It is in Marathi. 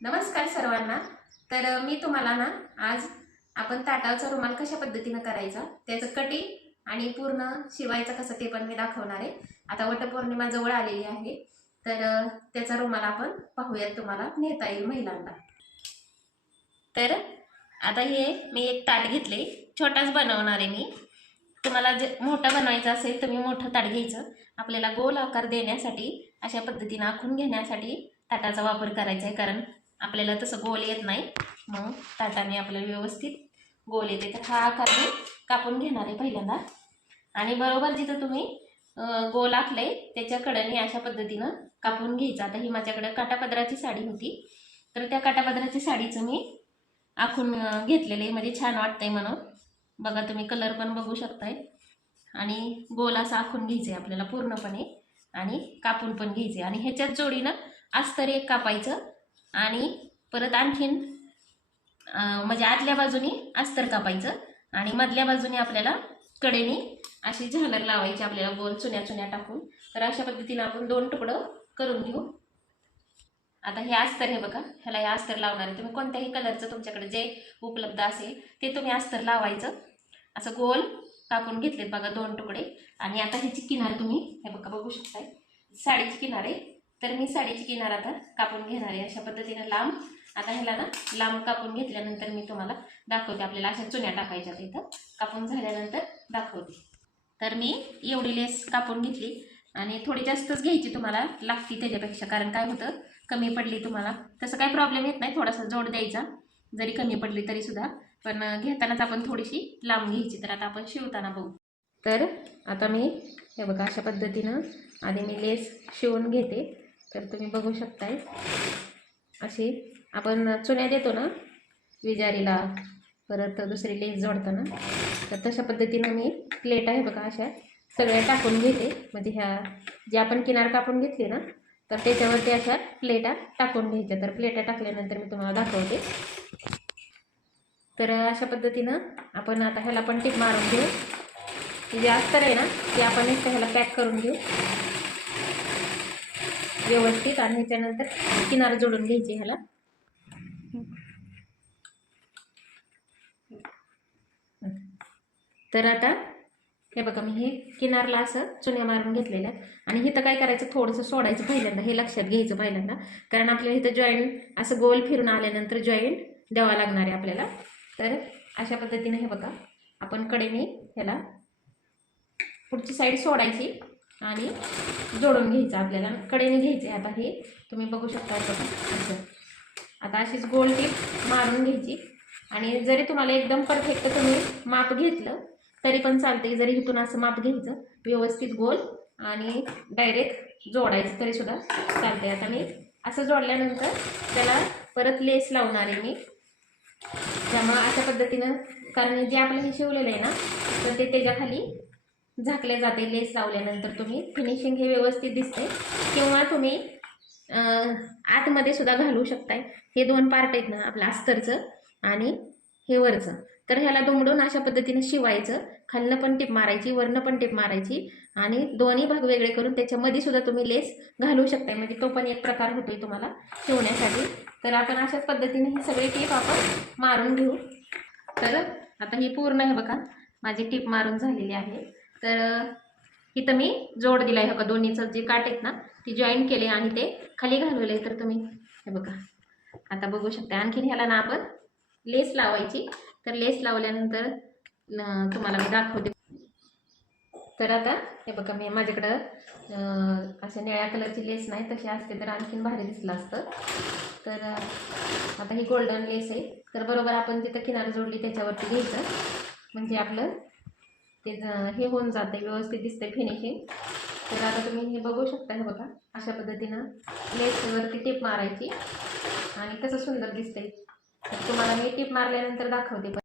नमस्कार सर्वांना. तर मी तुम्हाला ना आज आपण ताटावचा रुमाल कशा पद्धतीनं करायचा त्याचं कटिंग आणि पूर्ण शिवायचं कसं ते पण मी दाखवणार आहे. आता वटपौर्णिमा जवळ आलेली आहे. तर त्याचा रुमाल आपण पाहूयात तुम्हाला नेता येईल महिलांना. तर आता हे मी एक ताट घेतले छोटाच बनवणार आहे मी. तुम्हाला जे मोठं बनवायचं असेल तुम्ही मोठं ताट घ्यायचं. आपल्याला गोल आकार देण्यासाठी अशा पद्धतीनं आखून घेण्यासाठी ताटाचा वापर करायचा आहे. कारण आपल्याला तसं गोल येत नाही. मग ताटाने आपल्याला व्यवस्थित गोल येते. तर हा आकार मी कापून घेणार आहे पहिल्यांदा. आणि बरोबर जिथं तुम्ही गोल आखले त्याच्याकडं कडेने अशा पद्धतीनं कापून घ्यायचं. आता ही माझ्याकडं काटापदराची साडी होती. तर त्या काटापदराची साडीचं मी आखून घेतलेलं आहे. म्हणजे छान वाटतंय म्हणून. बघा तुम्ही कलर पण बघू शकताय. आणि गोल असं आखून घ्यायचं आहे आपल्याला पूर्णपणे. आणि कापून पण घ्यायचे आणि ह्याच्यात जोडीनं अस्तर एक कापायचं. आणि परत आणखीन म्हणजे आतल्या बाजूनी अस्तर कापायचं आणि मधल्या बाजूने आपल्याला कडेने अशी झालर लावायची आपल्याला गोल चुन्या चुन्या टाकून. तर अशा पद्धतीनं आपण दोन तुकडं करून घेऊ. आता हे अस्तर हे बघा ह्याला हे अस्तर लावणार आहे. तुम्ही कोणत्याही कलरचं तुमच्याकडे जे उपलब्ध असेल ते तुम्ही अस्तर लावायचं. असं गोल कापून घेतलेत बघा दोन तुकडे. आणि आता ह्याची किनार तुम्ही हे बघा बघू शकताय. साडीची किनार आहे. तर मी साडीची किनार आता कापून घेणार आहे अशा पद्धतीनं लांब. आता ह्याला ना लांब कापून घेतल्यानंतर मी तुम्हाला दाखवते. आपल्याला अशा चुन्या टाकायच्या इथं. कापून झाल्यानंतर दाखवते. तर मी एवढी लेस कापून घेतली आणि थोडी जास्तच घ्यायची तुम्हाला लागती त्याच्यापेक्षा कारण काय होतं कमी पडली तुम्हाला. तसं काही प्रॉब्लेम येत नाही थोडासा जोड द्यायचा. जरी कमी पडली तरी सुद्धा. पण घेतानाच आपण थोडीशी लांब घ्यायची. तर आता आपण शिवताना बघू. तर आता मी हे बघा अशा पद्धतीनं आधी मी लेस शिवून घेते. तर तुम्ही बघू शकताय. अशी आपण चुन्या देतो ना विजारीला परत दुसरी लेस जोडताना. तर तशा पद्धतीनं मी प्लेट आहे बघा अशा सगळ्या टाकून घेते. म्हणजे ह्या जे आपण किनार कापून घेतली ना तर त्याच्यावरती अशा प्लेटा टाकून घ्यायच्या. तर प्लेटा टाकल्यानंतर मी तुम्हाला दाखवते. तर अशा पद्धतीनं आपण आता ह्याला पण टिप मारून घेऊ. जे अस्तर आहे ना ते आपण एक ह्याला पॅक करून घेऊ. व्यवस्थित आणि ह्याच्यानंतर किनारा जोडून घ्यायची ह्याला. तर आता हे बघा मी हे किनारला असं चुन्या मारून घेतलेल्या आणि इथं काय करायचं? थोडंसं सोडायचं पहिल्यांदा. हे लक्षात घ्यायचं पहिल्यांदा. कारण आपल्याला इथं जॉईंट असं गोल फिरून आल्यानंतर जॉईंट द्यावा लागणार आहे आपल्याला. तर अशा पद्धतीने हे बघा आपण कडेने ह्याला पुढची साईड सोडायची. आणि जोडून घ्यायचं आपल्याला. कडेने घ्यायचे आता हे. तुम्ही बघू शकता असं. आता अशीच गोल टीप मारून घ्यायची. आणि जरी तुम्हाला एकदम परफेक्ट तुम्ही माप घेतलं तरी पण चालते जरी इथून असं माप घ्यायचं व्यवस्थित गोल आणि डायरेक्ट जोडायचं तरी सुद्धा चालते आता मी असं जोडल्यानंतर त्याला परत लेस लावणार आहे मी. त्यामुळं अशा पद्धतीनं कारण जे आपलं हे शिवलेलं आहे ना तर ते त्याच्याखाली झाकले जाते लेस लावल्यानंतर तुम्ही फिनिशिंग हे व्यवस्थित दिसते. किंवा तुम्ही आतमध्ये सुद्धा घालू शकताय. हे दोन पार्ट आहेत ना आपलं अस्तरचं आणि हे वरचं. तर ह्याला दुमडून अशा पद्धतीनं शिवायचं. खालनं पण टिप मारायची वरनं पण टिप मारायची. आणि दोन्ही भाग वेगळे करून त्याच्यामध्ये सुद्धा तुम्ही लेस घालू शकताय. म्हणजे तो पण एक प्रकार होतोय तुम्हाला शिवण्यासाठी. तर आपण अशाच पद्धतीने ही सगळी टीप आपण मारून घेऊ. तर आता ही पूर्ण आहे बघा. माझी टीप मारून झालेली आहे. तर इथं मी जोड दिला आहे बघा दोन्हीचं जे काट आहेत ना ती जॉईन केले आणि ते खाली घालवले तर तुम्ही हे बघा आता बघू शकता. आणखीन ह्याला ना आपण लेस लावायची. तर लेस लावल्यानंतर तुम्हाला मी दाखवते. तर आता हे बघा मी माझ्याकडं अशा निळ्या कलरची लेस नाही तशी असते तर आणखीन भारी दिसलं असतं. तर आता ही गोल्डन लेस आहे. तर बरोबर आपण जिथं किनार जोडली त्याच्यावरती घ्यायचं. म्हणजे आपलं ते ज- हे होऊन जातं व्यवस्थित दिसते फिनिशिंग तर आता तुम्ही हे बघू शकता हे बघा अशा पद्धतीनं लेसवरती टिप मारायची. आणि कसं सुंदर दिसते तुम्हाला मी टिप मारल्यानंतर दाखवते